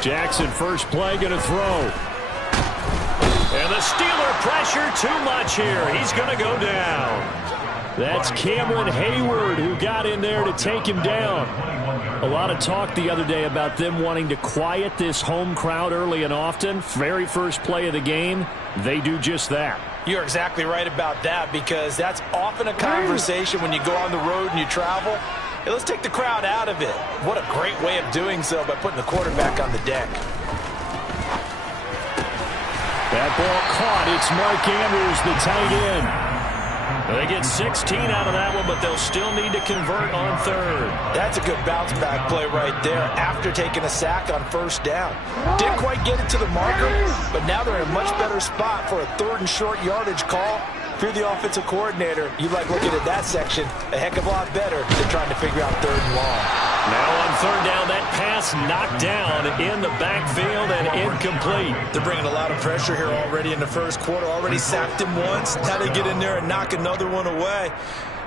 Jackson, first play, going to throw. And the Steeler pressure too much here. He's going to go down. That's Cameron Hayward who got in there to take him down. A lot of talk the other day about them wanting to quiet this home crowd early and often. Very first play of the game, they do just that. You're exactly right about that, because that's often a conversation when you go on the road and you travel. Hey, let's take the crowd out of it. What a great way of doing so by putting the quarterback on the deck. That ball caught. It's Mark Andrews, the tight end. They get 16 out of that one, but they'll still need to convert on third. That's a good bounce-back play right there after taking a sack on first down. Didn't quite get it to the marker, but now they're in a much better spot for a third and short yardage call. If you're the offensive coordinator, you like looking at that section a heck of a lot better than trying to figure out third and long. Now on third down, that pass knocked down in the backfield and incomplete. They're bringing a lot of pressure here already in the first quarter. Already sacked him once. Now they get in there and knock another one away.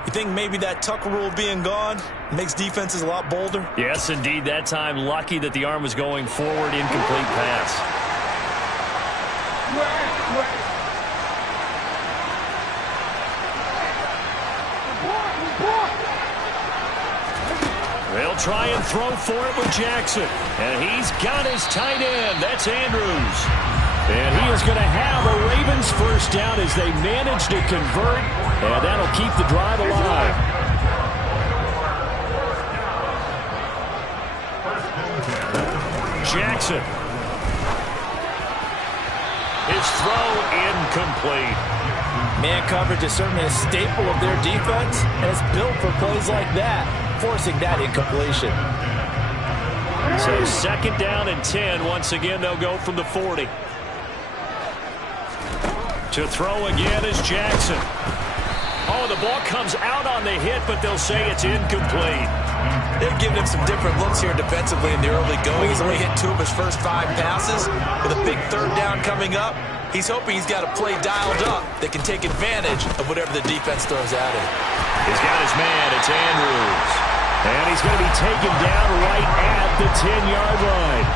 You think maybe that Tucker rule being gone makes defenses a lot bolder? Yes, indeed. That time, lucky that the arm was going forward. Incomplete pass. They'll try and throw for it with Jackson. And he's got his tight end. That's Andrews. And he is going to have a Ravens first down as they manage to convert. And that'll keep the drive alive. Jackson. His throw incomplete. Man coverage is certainly a staple of their defense, and it's built for plays like that, forcing that incompletion. So second down and 10. Once again, they'll go from the 40. To throw again is Jackson. Oh, the ball comes out on the hit, but they'll say it's incomplete. They've given him some different looks here defensively in the early going. He's only hit 2 of his first 5 passes. With a big third down coming up, he's hoping he's got a play dialed up that can take advantage of whatever the defense throws at him. He's got his man. It's Andrews. And he's going to be taken down right at the 10-yard line.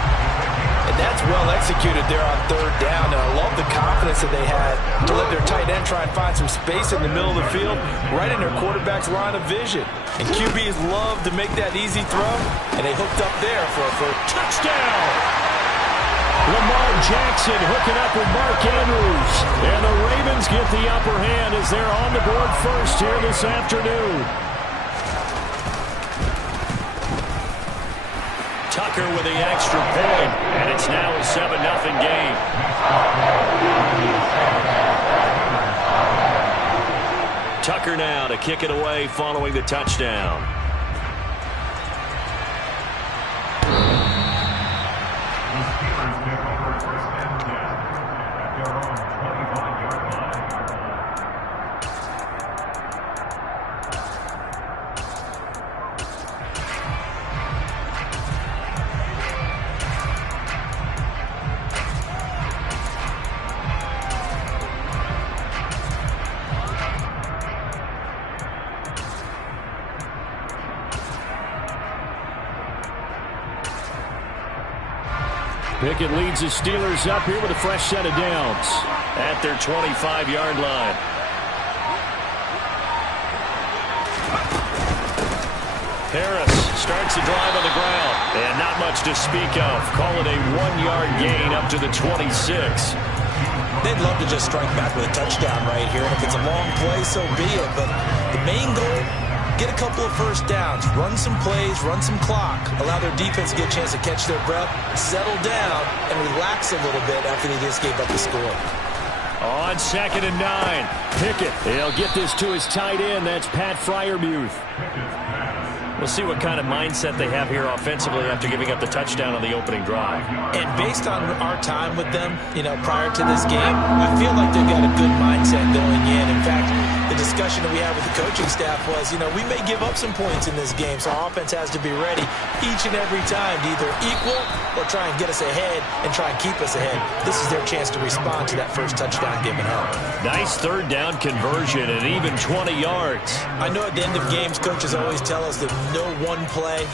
And that's well executed there on third down. And I love the confidence that they had to let their tight end try and find some space in the middle of the field, right in their quarterback's line of vision. And QBs love to make that easy throw, and they hooked up there for a touchdown. Lamar Jackson hooking up with Mark Andrews. And the Ravens get the upper hand as they're on the board first here this afternoon. Tucker with the extra point, and it's now a 7-0 game. Tucker now to kick it away following the touchdown. Pickett leads the Steelers up here with a fresh set of downs at their 25-yard line. Harris starts the drive on the ground, and not much to speak of. Call it a 1-yard gain up to the 26. They'd love to just strike back with a touchdown right here. And if it's a long play, so be it. But the main goal, get a couple of first downs, run some plays, run some clock, allow their defense to get a chance to catch their breath, settle down, and relax a little bit after they just gave up the score. On 2nd and 9, Pickett. He'll get this to his tight end. That's Pat Freiermuth. We'll see what kind of mindset they have here offensively after giving up the touchdown on the opening drive. And based on our time with them, prior to this game, I feel like they've got a good mindset going in. In fact, the discussion that we had with the coaching staff was, we may give up some points in this game, so our offense has to be ready each and every time to either equal or try and get us ahead and try and keep us ahead. This is their chance to respond to that first touchdown given up. Nice third down conversion and even 20 yards. I know at the end of games, coaches always tell us that no one play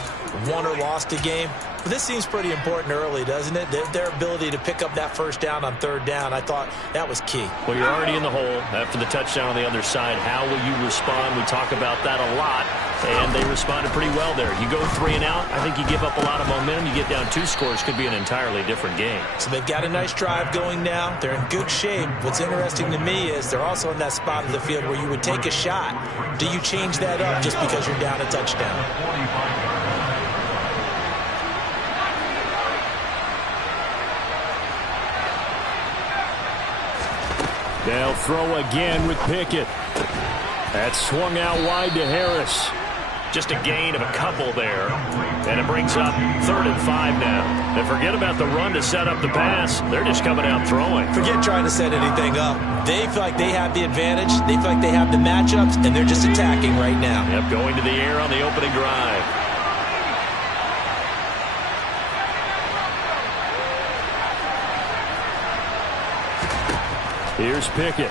won or lost a game. But this seems pretty important early, doesn't it? Their ability to pick up that first down on third down, I thought that was key. Well, you're already in the hole after the touchdown on the other side. How will you respond? We talk about that a lot, and they responded pretty well there. You go 3 and out, I think you give up a lot of momentum. You get down 2 scores, could be an entirely different game. So they've got a nice drive going now. They're in good shape. What's interesting to me is they're also in that spot of the field where you would take a shot. Do you change that up just because you're down a touchdown? They'll throw again with Pickett. That's swung out wide to Harris. Just a gain of a couple there. And it brings up 3rd and 5 now. And forget about the run to set up the pass. They're just coming out throwing. Forget trying to set anything up. They feel like they have the advantage. They feel like they have the matchups, and they're just attacking right now. Yep, going to the air on the opening drive. Here's Pickett.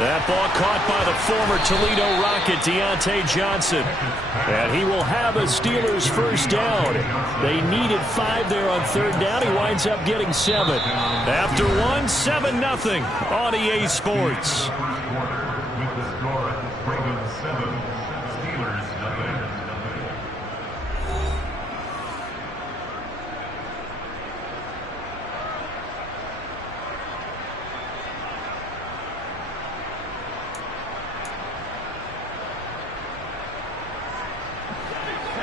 That ball caught by the former Toledo Rocket, Deontay Johnson. And he will have a Steelers first down. They needed 5 there on 3rd down. He winds up getting 7. After 1, 7-0 on EA Sports.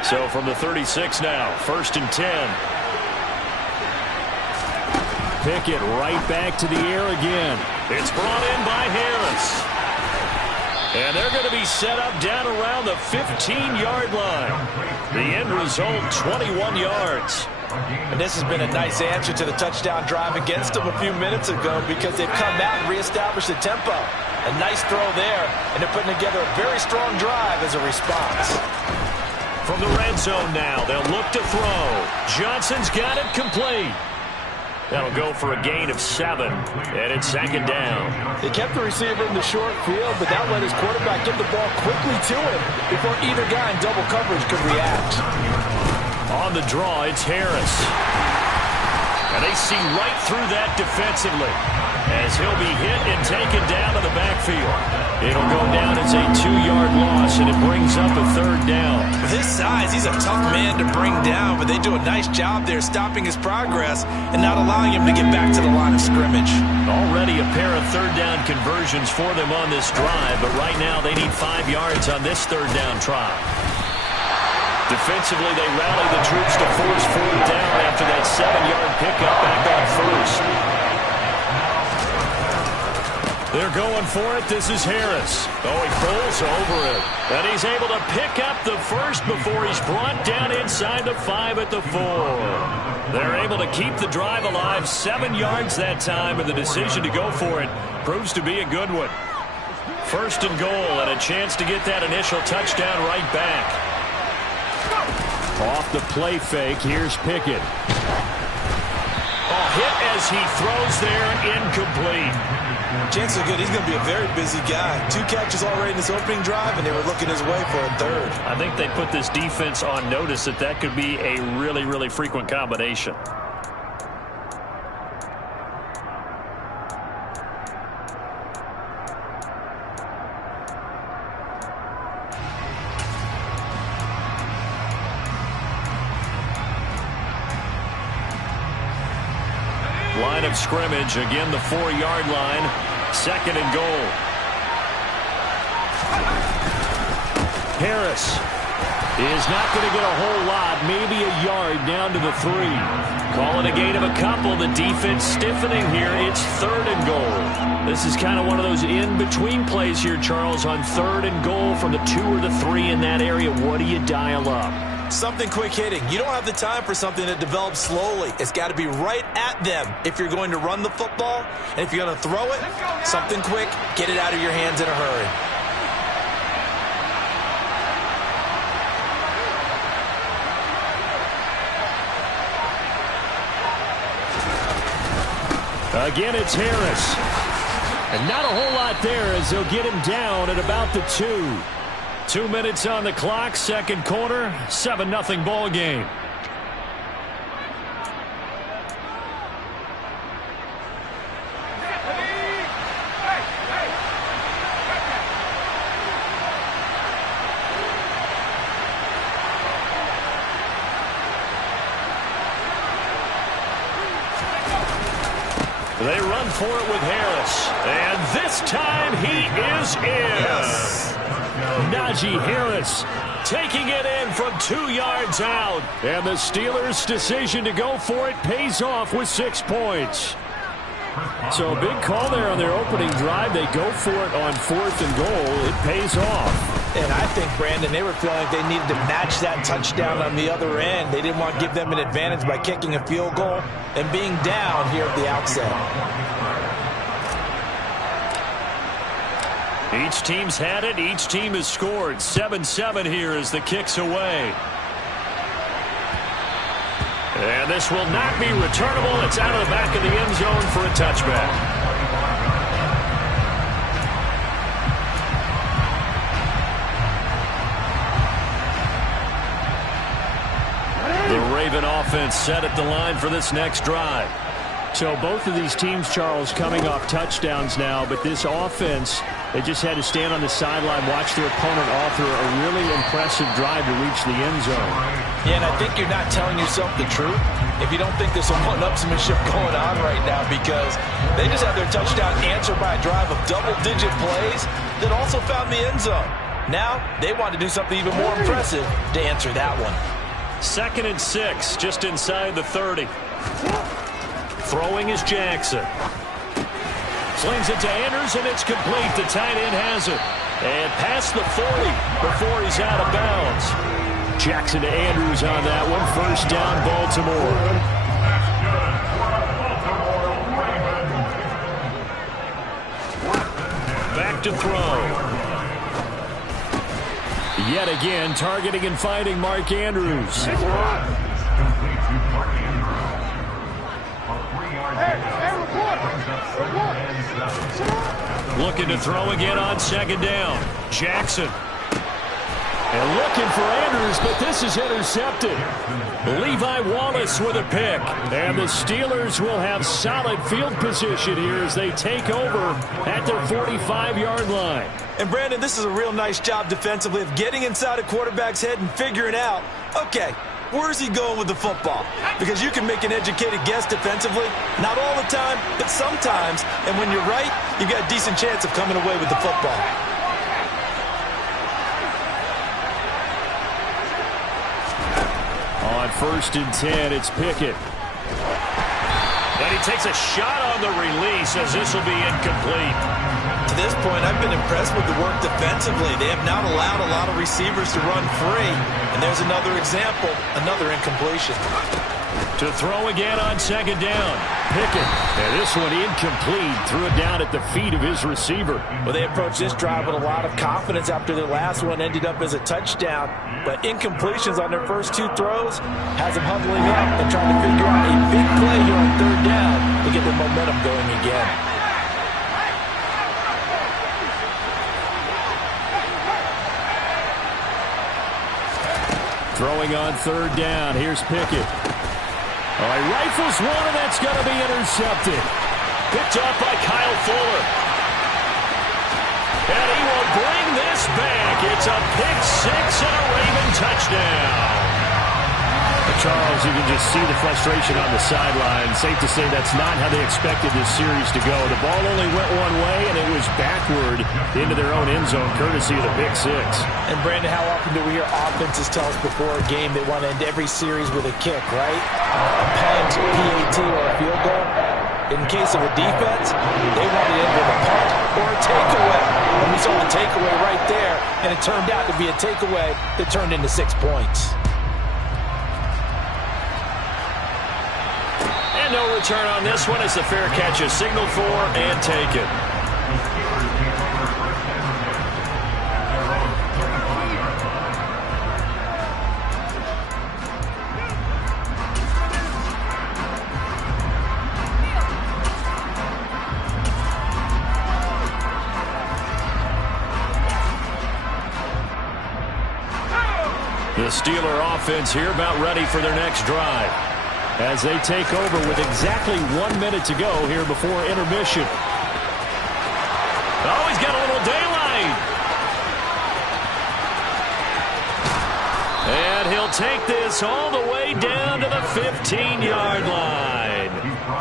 So from the 36 now, 1st and 10. Pickett right back to the air again. It's brought in by Harris. And they're going to be set up down around the 15-yard line. The end result, 21 yards. And this has been a nice answer to the touchdown drive against them a few minutes ago because they've come out and reestablished the tempo. A nice throw there, and they're putting together a very strong drive as a response. From the red zone now, they'll look to throw. Johnson's got it complete. That'll go for a gain of 7, and it's 2nd down. They kept the receiver in the short field, but that let his quarterback get the ball quickly to him before either guy in double coverage could react. On the draw, it's Harris. And they see right through that defensively as he'll be hit and taken down to the backfield. It'll go down as a 2-yard loss, and it brings up a 3rd down. With his size, he's a tough man to bring down, but they do a nice job there stopping his progress and not allowing him to get back to the line of scrimmage. Already a pair of 3rd down conversions for them on this drive, but right now they need 5 yards on this 3rd down try. Defensively, they rally the troops to force 4th down after that 7-yard pickup back on 1st. They're going for it. This is Harris. Oh, he pulls over it. And he's able to pick up the first before he's brought down inside the 5 at the 4. They're able to keep the drive alive. 7 yards that time, and the decision to go for it proves to be a good one. 1st and goal, and a chance to get that initial touchdown right back. Off the play fake, here's Pickett. Oh, hit as he throws there, incomplete. Chances are good. He's going to be a very busy guy. 2 catches already in this opening drive, and they were looking his way for a 3rd. I think they put this defense on notice that that could be a really, really frequent combination. Line of scrimmage, again the 4-yard line, 2nd and goal. Harris is not going to get a whole lot, maybe a yard down to the 3. Call it a gain of a couple. The defense stiffening here. It's 3rd and goal. This is kind of one of those in-between plays here, Charles, on 3rd and goal from the 2 or the 3 in that area. What do you dial up? Something quick hitting. You don't have the time for something that develops slowly. It's got to be right at them if you're going to run the football. And if you're going to throw it, something quick, get it out of your hands in a hurry. Again, it's Harris. And not a whole lot there as they'll get him down at about the 2. 2 minutes on the clock, second quarter, 7-0 ball game. They run for it with Harris. And this time he is in. Yes. Najee Harris taking it in from 2 yards out. And the Steelers' decision to go for it pays off with 6 points. So a big call there on their opening drive. They go for it on 4th and goal. It pays off. And I think, Brandon, they were feeling like they needed to match that touchdown on the other end. They didn't want to give them an advantage by kicking a field goal and being down here at the outset. Each team's had it. Each team has scored. 7-7 here as the kick's away. And this will not be returnable. It's out of the back of the end zone for a touchback. The Raven offense set at the line for this next drive. So both of these teams, Charles, coming off touchdowns now, but this offense, they just had to stand on the sideline, watch their opponent author a really impressive drive to reach the end zone. Yeah, and I think you're not telling yourself the truth if you don't think there's some one-upsmanship going on right now, because they just had their touchdown answered by a drive of double-digit plays that also found the end zone. Now they want to do something even more impressive to answer that one. 2nd and 6, just inside the 30. Throwing is Jackson. Slings it to Andrews, and it's complete. The tight end has it. And past the 40 before he's out of bounds. Jackson to Andrews on that one. First down, Baltimore. Back to throw. Yet again, targeting and finding Mark Andrews. Looking to throw again on 2nd down. Jackson. And looking for Andrews, but this is intercepted. Levi Wallace with a pick. And the Steelers will have solid field position here as they take over at their 45-yard line. And, Brandon, this is a real nice job defensively of getting inside a quarterback's head and figuring out, okay, where's he going with the football? Because you can make an educated guess defensively. Not all the time, but sometimes. And when you're right, you've got a decent chance of coming away with the football. On 1st and 10, it's Pickett. And he takes a shot on the release as this will be incomplete. To this point, I've been impressed with the work defensively. They have not allowed a lot of receivers to run free. And there's another example, another incompletion. To throw again on 2nd down. Pickett. And this one incomplete. Threw it down at the feet of his receiver. Well, they approached this drive with a lot of confidence after their last one ended up as a touchdown. But incompletions on their first 2 throws has them huddling up and trying to figure out a big play here on 3rd down to get their momentum going again. Throwing on 3rd down. Here's Pickett. Oh, he rifles one, and that's going to be intercepted. Picked off by Kyle Fuller. And he will bring this back. It's a pick 6 and a Raven touchdown. Charles, you can just see the frustration on the sideline. Safe to say that's not how they expected this series to go. The ball only went one way, and it was backward into their own end zone, courtesy of the pick 6. And, Brandon, how often do we hear offenses tell us before a game they want to end every series with a kick, right? A punt, PAT, or a field goal. In case of a defense, they want to end with a punt or a takeaway. And we saw the takeaway right there, and it turned out to be a takeaway that turned into 6 points. No return on this one as the fair catch is signaled for and taken. The Steeler offense here about ready for their next drive as they take over with exactly 1 minute to go here before intermission. Oh, he's got a little daylight. And he'll take this all the way down to the 15-yard line.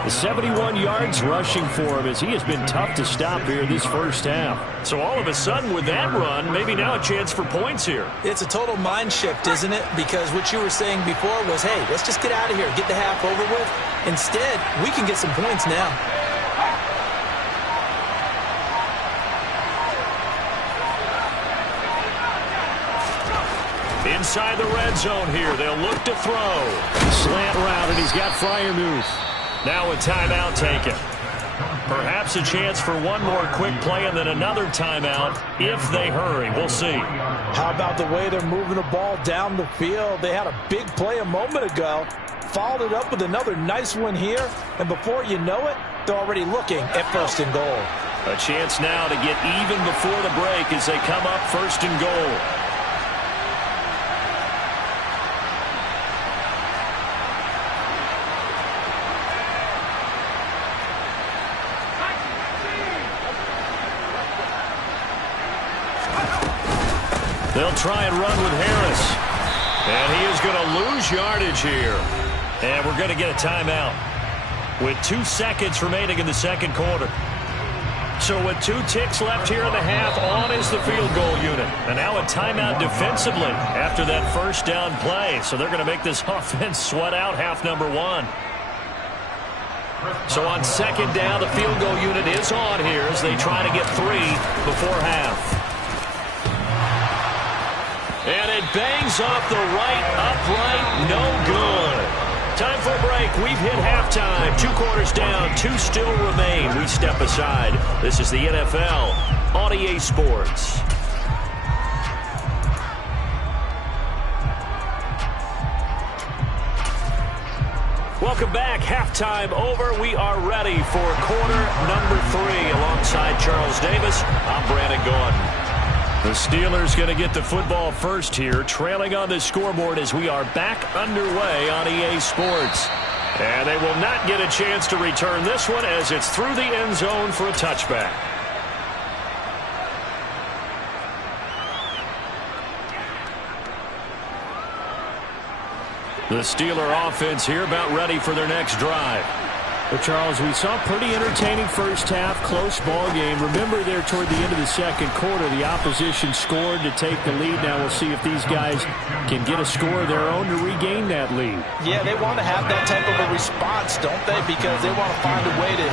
71 yards rushing for him as he has been tough to stop here this first half. So all of a sudden with that run, maybe now a chance for points here. It's a total mind shift, isn't it? Because what you were saying before was, hey, let's just get out of here, get the half over with. Instead, we can get some points now. Inside the red zone here, they'll look to throw. Slant route, and he's got Freiermuth. Now a timeout taken. Perhaps a chance for one more quick play and then another timeout if they hurry. We'll see. How about the way they're moving the ball down the field? They had a big play a moment ago. Followed it up with another nice one here. And before you know it, they're already looking at 1st and goal. A chance now to get even before the break as they come up 1st and goal. They'll try and run with Harris. And he is going to lose yardage here. And we're going to get a timeout with 2 seconds remaining in the second quarter. So with 2 ticks left here in the half, on is the field goal unit. And now a timeout defensively after that first down play. So they're going to make this offense sweat out half number 1. So on second down, the field goal unit is on here as they try to get 3 before half. And it bangs off the right upright, no good. Time for a break. We've hit halftime. 2 quarters down, 2 still remain. We step aside. This is the NFL on EA Sports. Welcome back. Halftime over. We are ready for quarter number 3. Alongside Charles Davis, I'm Brandon Gordon. The Steelers going to get the football first here, trailing on the scoreboard as we are back underway on EA Sports. And they will not get a chance to return this one as it's through the end zone for a touchback. The Steeler offense here about ready for their next drive. Well, Charles, we saw a pretty entertaining first half, close ball game. Remember there toward the end of the second quarter, the opposition scored to take the lead. Now we'll see if these guys can get a score of their own to regain that lead. Yeah, they want to have that type of a response, don't they? Because they want to find a way to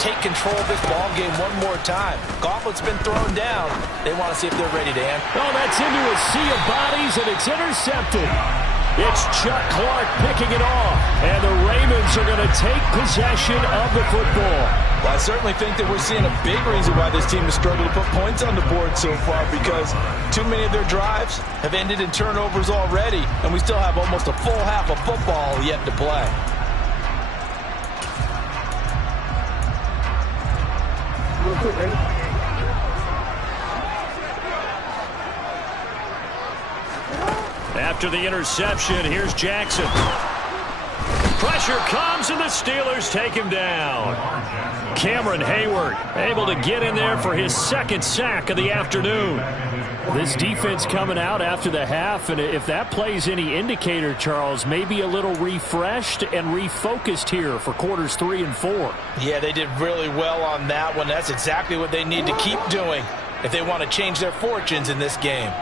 take control of this ball game one more time. Gauntlet's been thrown down. They want to see if they're ready to end. Oh, that's into a sea of bodies, and it's intercepted. It's Chuck Clark picking it off, and the Ravens are going to take possession of the football. Well, I certainly think that we're seeing a big reason why this team has struggled to put points on the board so far, because too many of their drives have ended in turnovers already, and we still have almost a full half of football yet to play. Real quick, ready? After the interception, here's Jackson. Pressure comes, and the Steelers take him down. Cameron Hayward able to get in there for his second sack of the afternoon. This defense coming out after the half, and if that plays any indicator, Charles, maybe a little refreshed and refocused here for quarters 3 and 4. Yeah, they did really well on that one. That's exactly what they need to keep doing if they want to change their fortunes in this game.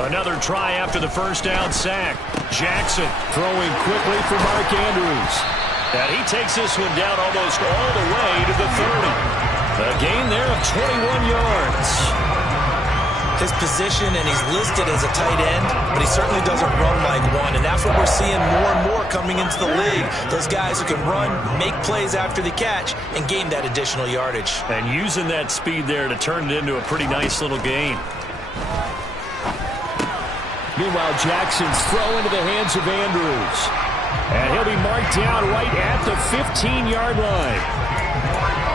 Another try after the first down sack. Jackson throwing quickly for Mark Andrews. And he takes this one down almost all the way to the 30. A gain there of 21 yards. His position, and he's listed as a tight end, but he certainly doesn't run like one. And that's what we're seeing more and more coming into the league. Those guys who can run, make plays after the catch, and gain that additional yardage. And using that speed there to turn it into a pretty nice little gain. Meanwhile, Jackson's throw into the hands of Andrews. And he'll be marked down right at the 15-yard line.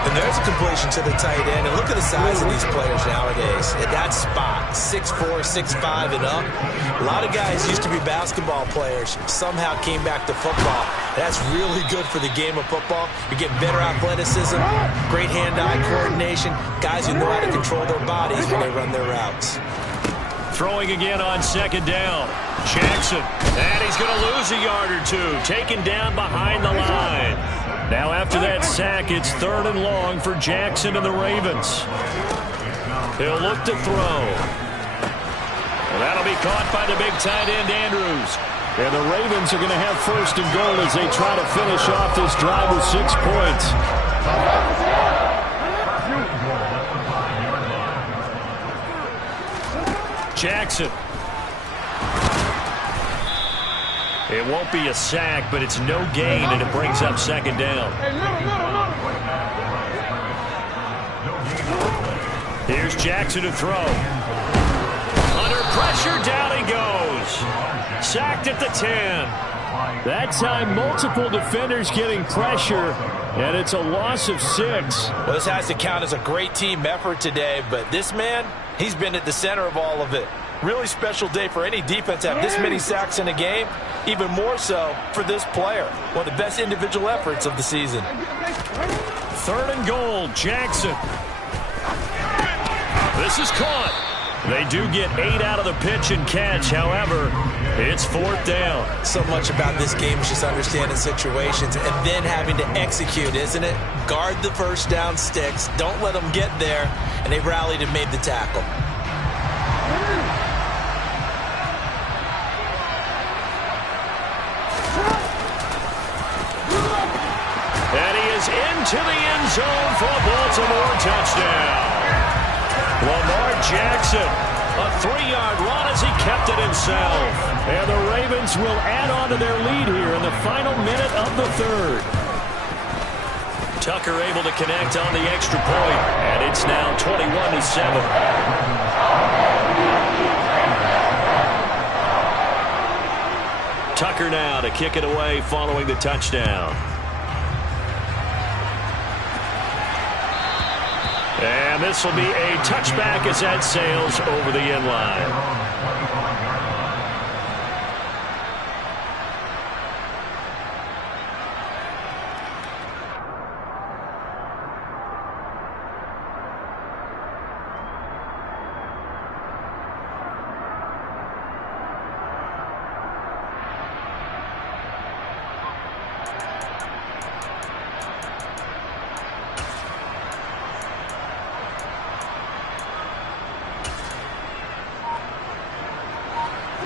And there's a completion to the tight end. And look at the size of these players nowadays. At that spot, 6'4", 6'5", and up. A lot of guys used to be basketball players, somehow came back to football. That's really good for the game of football. You're getting better athleticism, great hand-eye coordination, guys who know how to control their bodies when they run their routes. Throwing again on second down. Jackson. And he's going to lose a yard or two. Taken down behind the line. Now after that sack, it's 3rd and long for Jackson and the Ravens. He'll look to throw. Well, that'll be caught by the big tight end, Andrews. And the Ravens are going to have 1st and goal as they try to finish off this drive with 6 points. Jackson. It won't be a sack, but it's no gain, and it brings up 2nd down. Here's Jackson to throw. Under pressure, down he goes. Sacked at the 10. That time, multiple defenders getting pressure, and it's a loss of 6. Well, this has to count as a great team effort today, but this man, he's been at the center of all of it. Really special day for any defense to have this many sacks in a game, even more so for this player. One of the best individual efforts of the season. 3rd and goal, Jackson. This is caught. They do get 8 out of the pitch and catch. However, it's 4th down. So much about this game is just understanding situations and then having to execute, isn't it? Guard the first down sticks. Don't let them get there. And they rallied and made the tackle. And he is into the end zone for a Baltimore touchdown. Lamar Jackson, a 3-yard run as he kept it himself. And the Ravens will add on to their lead here in the final minute of the 3rd. Tucker able to connect on the extra point, and it's now 21-7. Tucker now to kick it away following the touchdown. And this will be a touchback as that sails over the end line.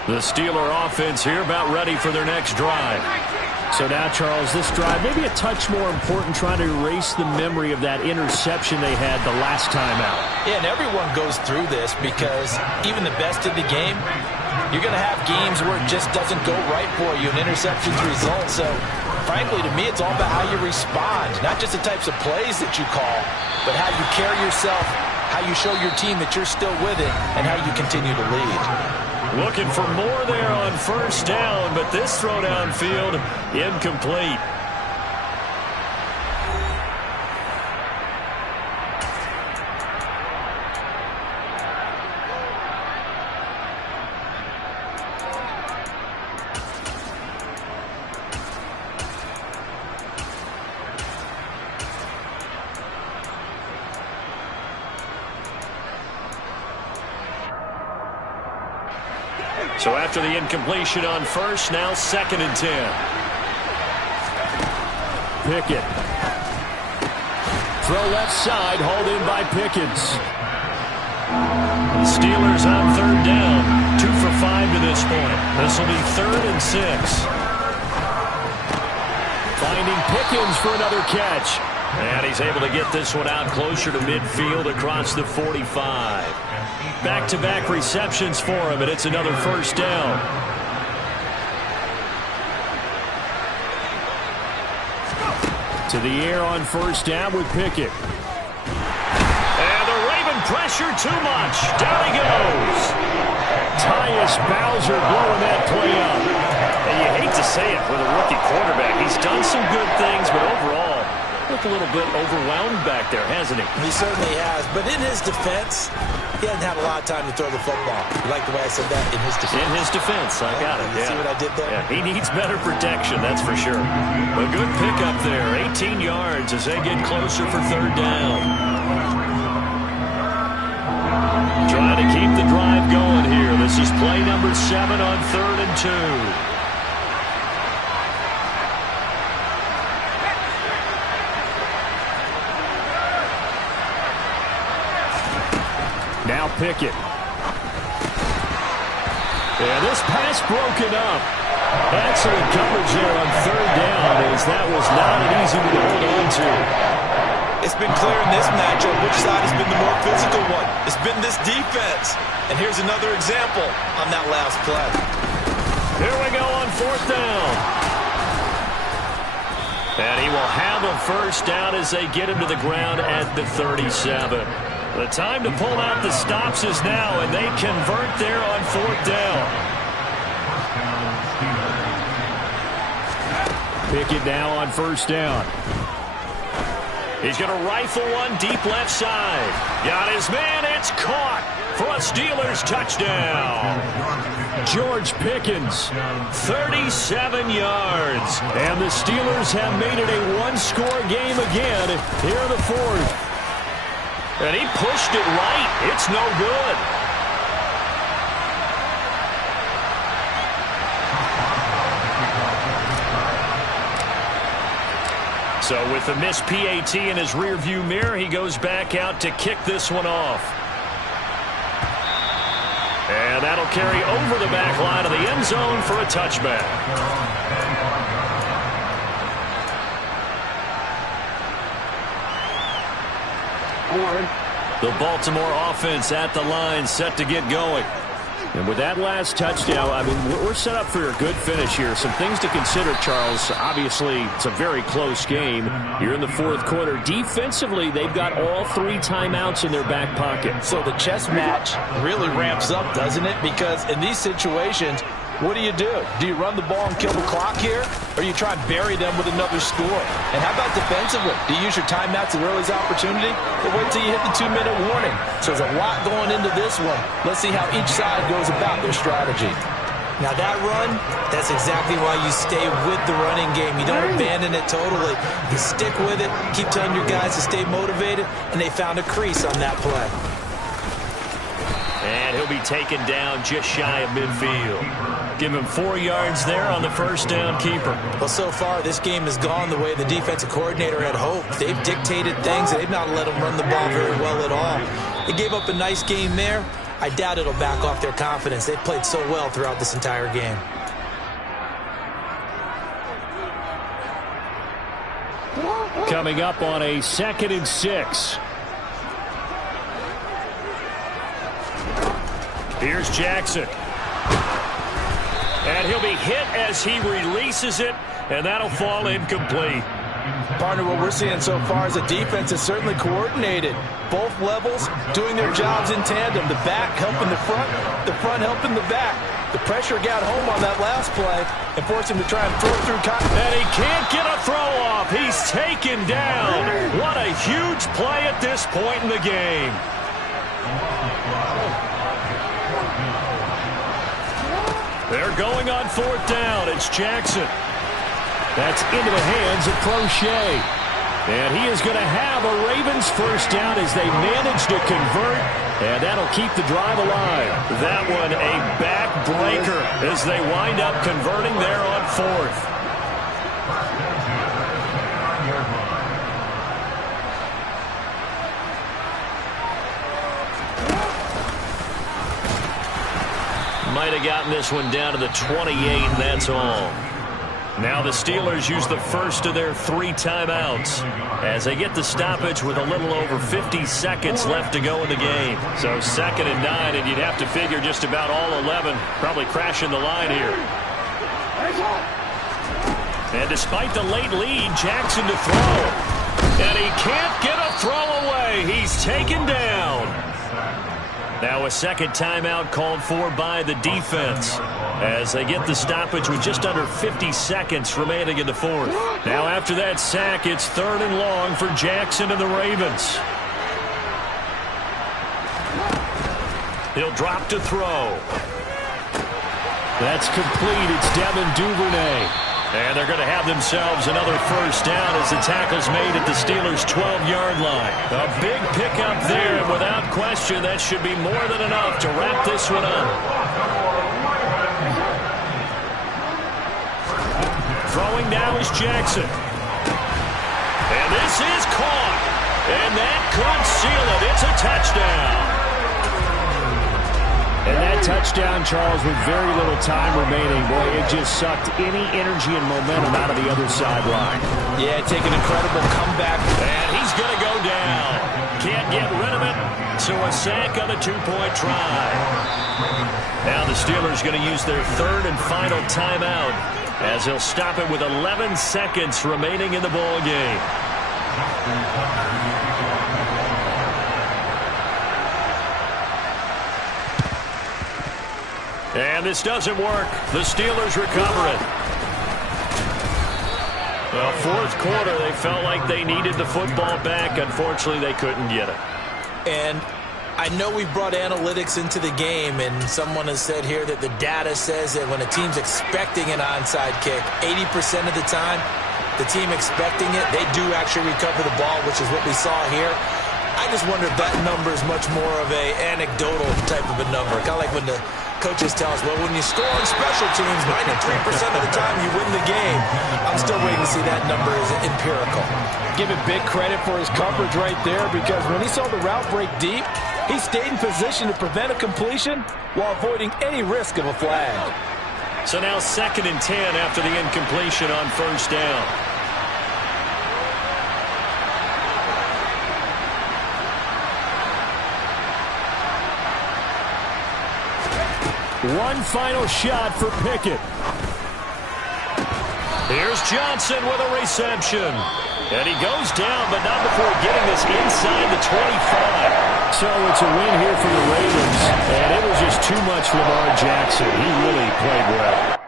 The Steeler offense here about ready for their next drive. So now, Charles, this drive maybe a touch more important, trying to erase the memory of that interception they had the last time out. Yeah, and everyone goes through this because even the best of the game, you're going to have games where it just doesn't go right for you, and interceptions result. So, frankly, to me, it's all about how you respond, not just the types of plays that you call, but how you carry yourself, how you show your team that you're still with it, and how you continue to lead. Looking for more there on 1st down, but this throw downfield incomplete. So after the incompletion on 1st, now 2nd and 10. Pickett. Throw left side, hauled in by Pickens. The Steelers on 3rd down. 2 for 5 to this point. This will be 3rd and 6. Finding Pickens for another catch. And he's able to get this one out closer to midfield across the 45. Back-to-back receptions for him, and it's another 1st down. To the air on 1st down with Pickett. And the Raven pressure too much. Down he goes. Tyus Bowser blowing that play up. And you hate to say it with a rookie quarterback. He's done some good things, but overall, Looked a little bit overwhelmed back there, hasn't he? He certainly has. But in his defense, he hasn't had a lot of time to throw the football. You like the way I said that? In his defense. In his defense. I got it. You see what I did there? Yeah, he needs better protection, that's for sure. A good pickup there. 18 yards as they get closer for third down. Trying to keep the drive going here. This is play number 7 on 3rd and 2. Now Pickett. And this pass broken up. Excellent coverage there on third down, as that was not an easy one to hold on to. It's been clear in this matchup which side has been the more physical one. It's been this defense. And here's another example on that last play. Here we go on 4th down. And he will have a first down as they get him to the ground at the 37. The time to pull out the stops is now, and they convert there on 4th down. Pickett now on 1st down. He's going to rifle one deep left side. Got his man. It's caught for a Steelers touchdown. George Pickens, 37 yards. And the Steelers have made it a one-score game again here in the 4th. And he pushed it right. It's no good. So with the missed PAT in his rearview mirror, he goes back out to kick this one off. And that'll carry over the back line of the end zone for a touchback. The Baltimore offense at the line, set to get going. And with that last touchdown, I mean, we're set up for a good finish here. Some things to consider, Charles. Obviously, it's a very close game. You're in the 4th quarter. Defensively, they've got all 3 timeouts in their back pocket. So the chess match really ramps up, doesn't it? Because in these situations, what do? Do you run the ball and kill the clock here? Or you try and bury them with another score? And how about defensively? Do you use your timeouts as early as opportunity? Or wait till you hit the 2-minute warning? So there's a lot going into this one. Let's see how each side goes about their strategy. Now that run, that's exactly why you stay with the running game. You don't abandon it totally. You stick with it, keep telling your guys to stay motivated, and they found a crease on that play. And he'll be taken down just shy of midfield. Give him 4 yards there on the first down keeper. Well, so far, this game has gone the way the defensive coordinator had hoped. They've dictated things. They've not let them run the ball very well at all. They gave up a nice game there. I doubt it'll back off their confidence. They've played so well throughout this entire game. Coming up on a 2nd and 6. Here's Jackson. And he'll be hit as he releases it, and that'll fall incomplete. Partner, what we're seeing so far is the defense is certainly coordinated. Both levels doing their jobs in tandem. The back helping the front helping the back. The pressure got home on that last play and forced him to try and throw through. And he can't get a throw off. He's taken down. What a huge play at this point in the game. They're going on 4th down. It's Jackson. That's into the hands of Crochet. And he is going to have a Ravens first down as they manage to convert. And that'll keep the drive alive. That one a backbreaker as they wind up converting there on 4th. Might have gotten this one down to the 28, and that's all. Now the Steelers use the first of their 3 timeouts as they get the stoppage with a little over 50 seconds left to go in the game. So 2nd and 9, and you'd have to figure just about all 11 probably crashing the line here. And despite the late lead, Jackson to throw. And he can't get a throw away. He's taken down. Now a second timeout called for by the defense as they get the stoppage with just under 50 seconds remaining in the fourth. Now after that sack, it's 3rd and long for Jackson and the Ravens. He'll drop to throw. That's complete. It's Devin Duvernay. And they're going to have themselves another first down as the tackle's made at the Steelers' 12-yard line. A big pickup there, and without question, that should be more than enough to wrap this one up. Throwing now is Jackson. And this is caught. And that could seal it. It's a touchdown. And that touchdown, Charles, with very little time remaining, boy, it just sucked any energy and momentum out of the other sideline. Yeah, take an incredible comeback. And he's going to go down. Can't get rid of it, so a sack on a 2-point try. Now the Steelers going to use their 3rd and final timeout as they'll stop it with 11 seconds remaining in the ball game. And this doesn't work. The Steelers recover it. Well, 4th quarter, they felt like they needed the football back. Unfortunately, they couldn't get it. And I know we've brought analytics into the game, and someone has said here that the data says that when a team's expecting an onside kick, 80% of the time, the team expecting it, they do actually recover the ball, which is what we saw here. I just wonder if that number is much more of a anecdotal type of a number. Kind of like when the coaches tell us, well, when you score on special teams, 93% of the time you win the game. I'm still waiting to see that number is empirical. Give it big credit for his coverage right there, because when he saw the route break deep, he stayed in position to prevent a completion while avoiding any risk of a flag. So now 2nd and 10 after the incompletion on 1st down. One final shot for Pickett. Here's Johnson with a reception. And he goes down, but not before getting this inside the 25. So it's a win here for the Ravens. And it was just too much for Lamar Jackson. He really played well.